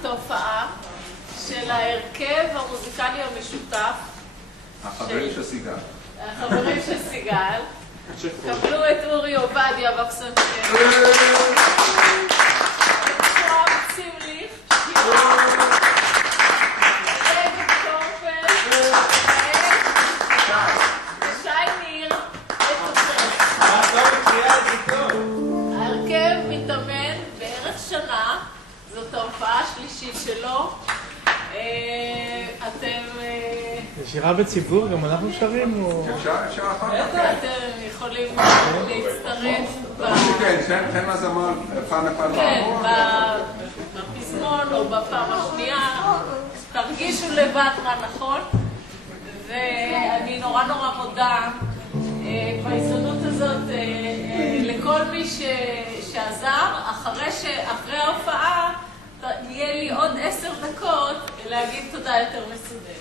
את ההופעה של ההרכב המוזיקלי המשותף. החברים של סיגל. החברים של סיגל. קבלו את אורי עובדיה בפסנתר. את שרם צימליך. רגב טורפל. ושי ניר. ההרכב מתאמן בערך שנה. זאת ההופעה השלישית שלו. אתם... שירה בציבור, גם אנחנו שרים או... אפשר אחר כך? אתם יכולים להצטרף תן לזמר פעם לפעם. כן, בפזמון או בפעם השנייה. תרגישו לבד מה נכון. ואני נורא מודה בהזדמנות הזאת לכל מי שעזר. אחרי ההופעה יהיה לי עוד 10 דקות להגיד תודה יותר מסודרת.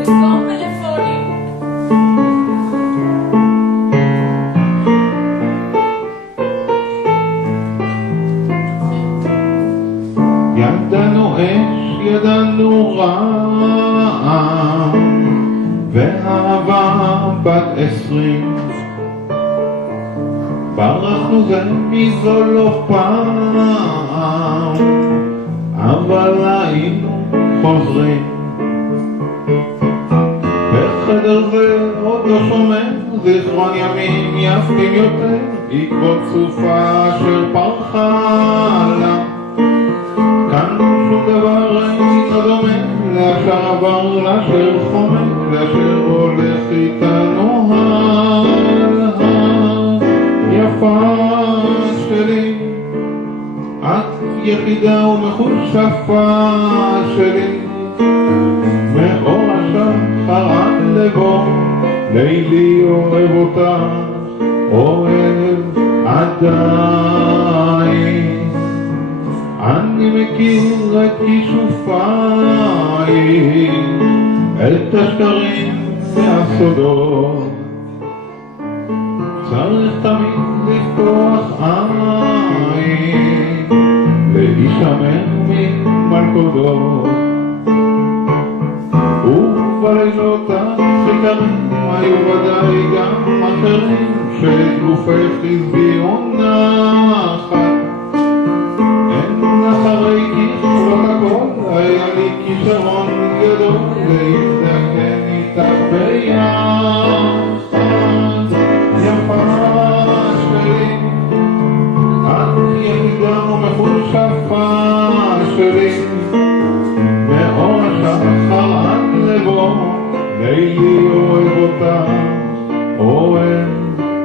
לסגור טלפונים. ידענו אש, ידענו רעם, ואהבה בת 20. ברחנו זה מזו לא פעם, אבל היינו חוזרים. בחדר זה עוד לא שומע זיכרון ימים יפים יותר, בעקבות סופה אשר פרחה לה. כאן שום דבר אינו דומה לאשר עבר, לאשר חומק, לאשר הולך איתנו הלאה. יפה שלי, את יחידה ומחושפה שלי, מאור השחר עד לבוא, לילי אוהב אותך, אוהב עדיין. אני מכיר את כישופיי, את השקרים והסודות, צריך תמיד לפתוח עין, להישמר ממלכודות. ובלילות החיתרים היו ודאי גם אחרים, שגופך הזביעו נחת. אין אחרי כישרות הכל, היה לי כישרון גדול להזדקן איתך ביחד. יפה שלי, את יחידה ומחושפה שלי, מאור השחר עד לבוא, לילי אוהב אותך, אוהב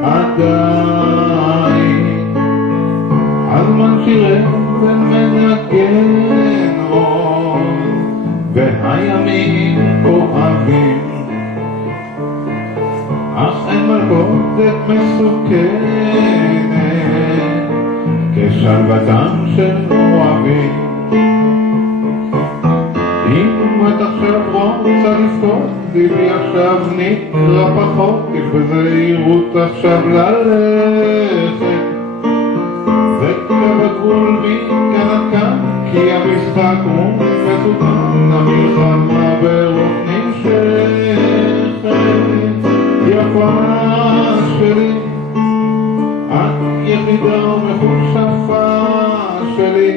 עדיין. הזמן שירת ומנגן עוד, והימים כואבים, אך אין מלכודת מסוכנת כשלוותם של אוהבים. אם את עכשיו רוצה לפתות, ליבי עכשיו נקרא פחות, יש בזהירות עכשיו ללכת, וקו הגבול מכאן עד כאן, כי המשחק הוא מסוכן, המלחמה ברוב נמשכת. יפה שלי, את יחידה ומחושפה שלי,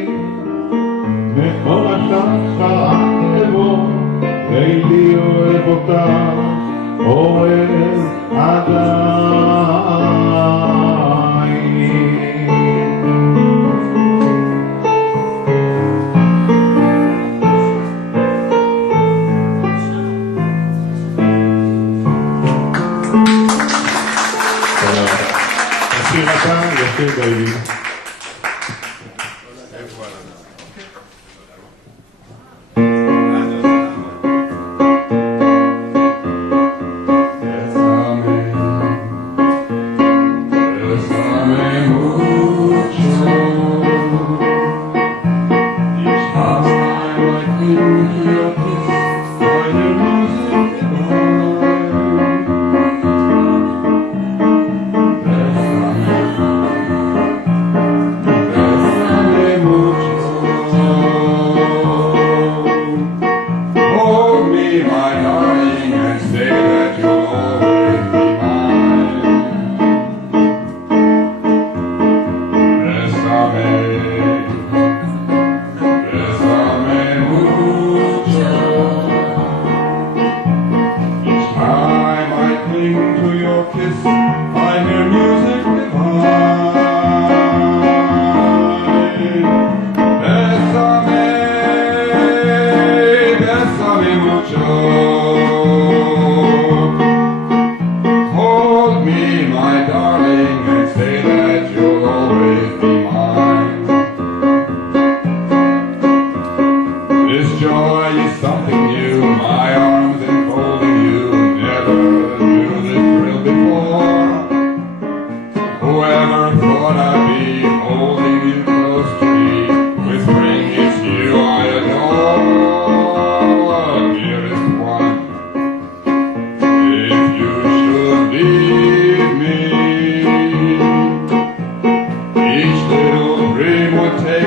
מאור השחר עד לבוא, לילי אוהב אותך, אוהב עדיין. השיר הבא יפה בעילים.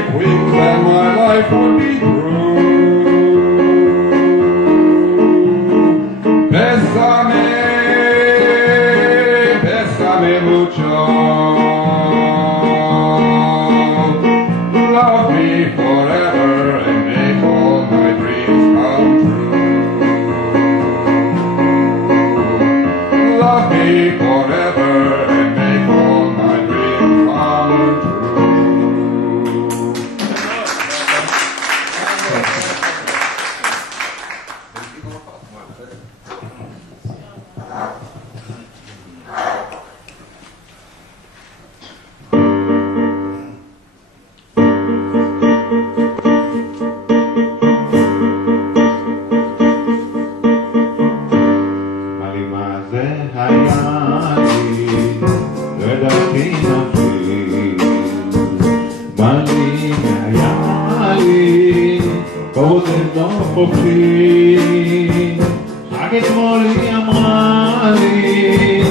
5 weeks and my life would be through. Bésame, bésame mucho. Love me forever and make all my dreams come true. Love me forever and make all my dreams come true. מה זה היה לי, ודרכי נפשי, מה לי היה לי, קודם לא חופשי, רק אתמול היא אמרה לי,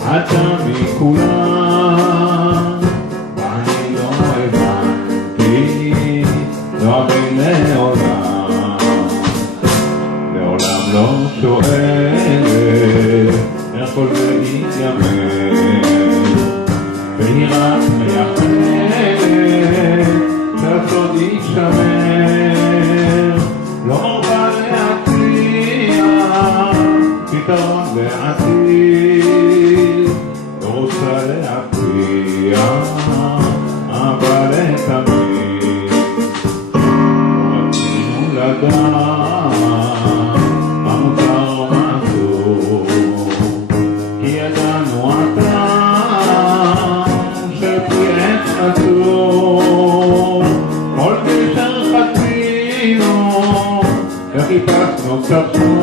אתה מכולם, ואני לא הבנתי, לא אבין לעולם, לעולם לא שואלת, איך כל זה יתיימר, והיא רק מייחלת, שהסוד יישמר, לא מרבה להציע, פתרון לעתיד, לא רוצה להפריע, אבל לתמיד, רצינו לדעת